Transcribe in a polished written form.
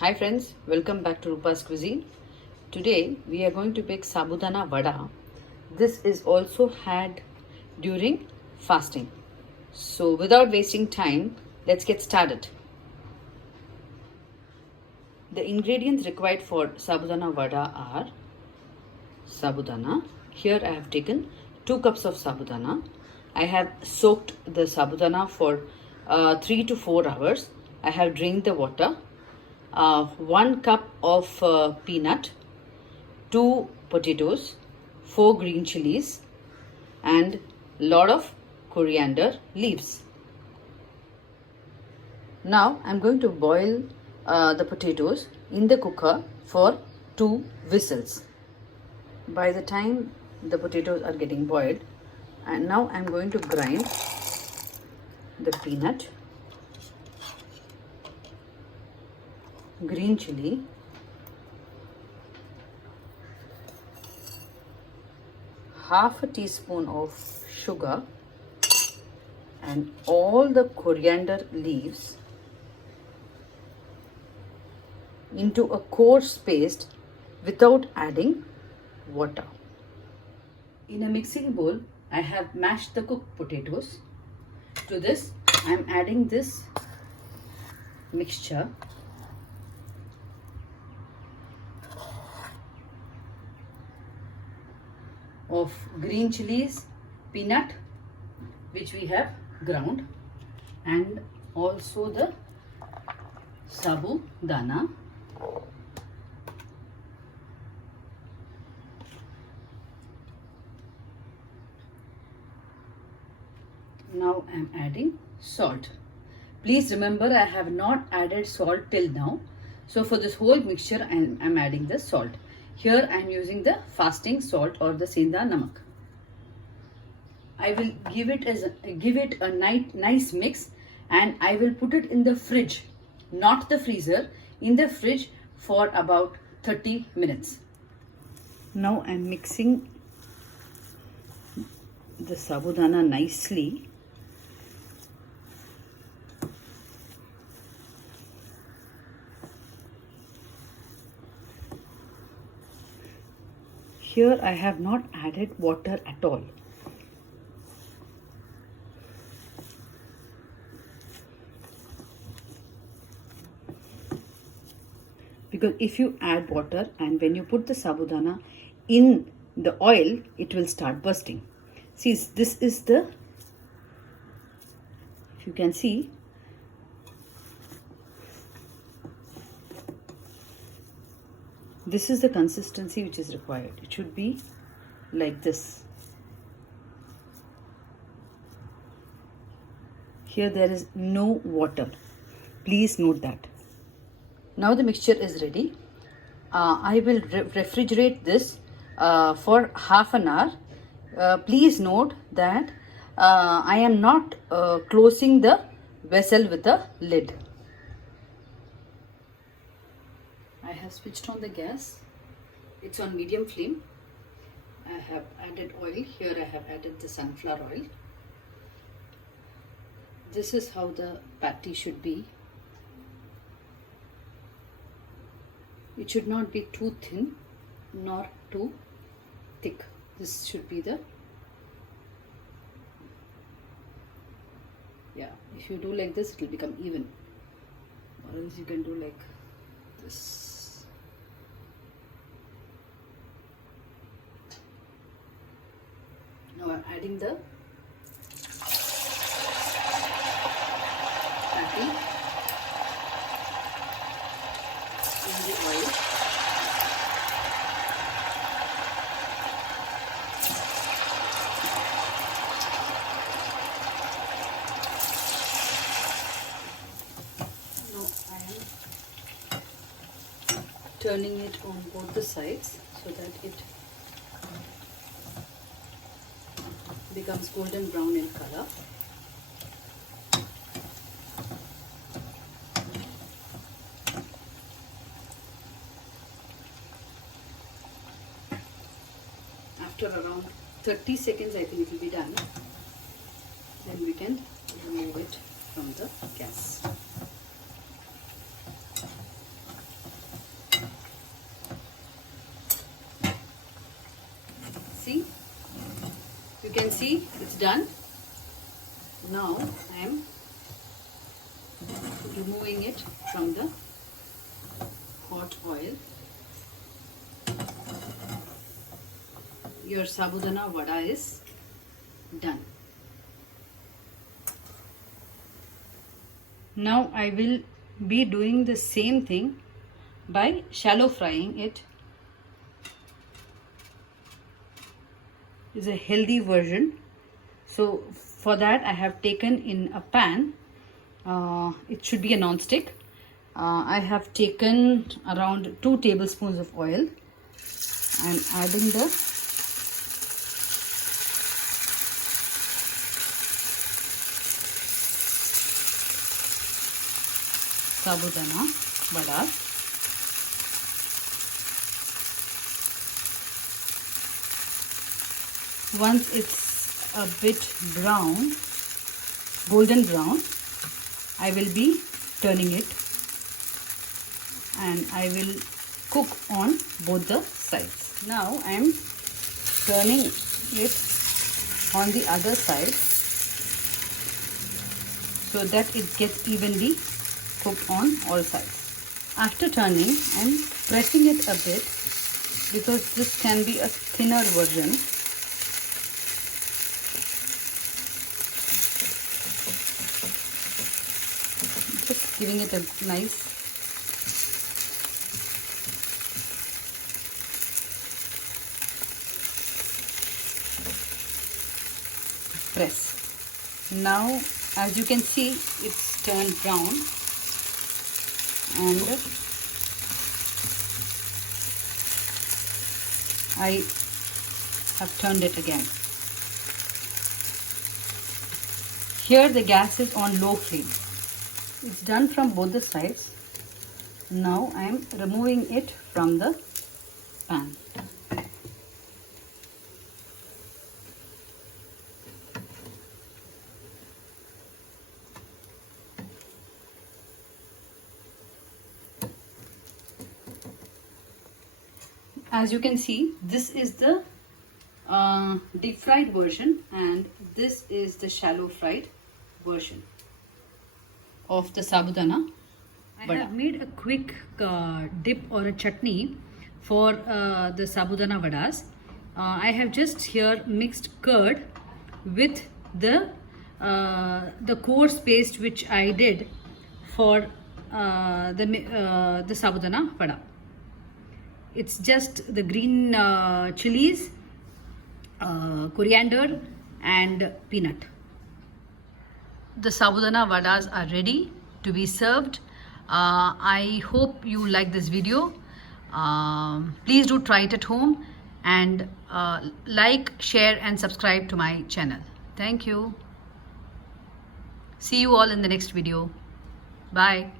Hi friends, welcome back to Rupa's Cuisine. Today we are going to make Sabudana Vada. This is also had during fasting. So without wasting time, let's get started. The ingredients required for Sabudana Vada are Sabudana. Here I have taken 2 cups of Sabudana. I have soaked the Sabudana for 3 to 4 hours. I have drained the water. 1 cup of peanut, 2 potatoes, 4 green chilies, and lot of coriander leaves. Now I'm going to boil the potatoes in the cooker for 2 whistles. By the time the potatoes are getting boiled, and now I'm going to grind the peanut, green chili, half a teaspoon of sugar, and all the coriander leaves into a coarse paste without adding water. In a mixing bowl, I have mashed the cooked potatoes. To this, I am adding this mixture. Of green chilies, peanut which we have ground, and also the Sabudana. Now I am adding salt. Please remember, I have not added salt till now. So for this whole mixture I am adding the salt. Here I am using the fasting salt or the Senda Namak. I will give it a nice mix, and I will put it in the fridge, not the freezer, in the fridge for about 30 minutes. Now I am mixing the Sabudana nicely. Here I have not added water at all. Because if you add water and when you put the Sabudana in the oil, it will start bursting. See, this is the, if you can see, this is the consistency which is required. It should be like this. Here there is no water. Please note that. Now the mixture is ready. I will refrigerate this for half an hour. Please note that I am not closing the vessel with a lid. I have switched on the gas. It's on medium flame. I have added oil. Here I have added the sunflower oil. This is how the patty should be. It should not be too thin nor too thick. This should be the, if you do like this, it will become even, or else you can do like this. Now I am adding the patty in the oil. Now I am turning it on both the sides so that it becomes golden brown in color. After around 30 seconds, I think it will be done. Then we can remove it from the gas. can see it's done. Now I am removing it from the hot oil. Your Sabudhana vada is done. Now I will be doing the same thing by shallow frying it. Is a healthy version. So for that I have taken in a pan, it should be a non-stick. I have taken around 2 tablespoons of oil. I am adding the Sabudana vadas. Once it's a bit brown, golden brown, I will be turning it and I will cook on both the sides. Now I am turning it on the other side so that it gets evenly cooked on all sides. After turning, I am pressing it a bit because this can be a thinner version. Just giving it a nice press. Now as you can see, it's turned brown and I have turned it again. Here the gas is on low flame. It's done from both the sides. Now I am removing it from the pan. As you can see, this is the deep fried version and this is the shallow fried version of the Sabudana. I have made a quick dip or a chutney for the Sabudana vadas. I have just here mixed curd with the coarse paste which I did for the Sabudana vada. It's just the green chilies, coriander and peanut. The Sabudana vadas are ready to be served. I hope you like this video. Please do try it at home and like, share and subscribe to my channel. Thank you. See you all in the next video. Bye.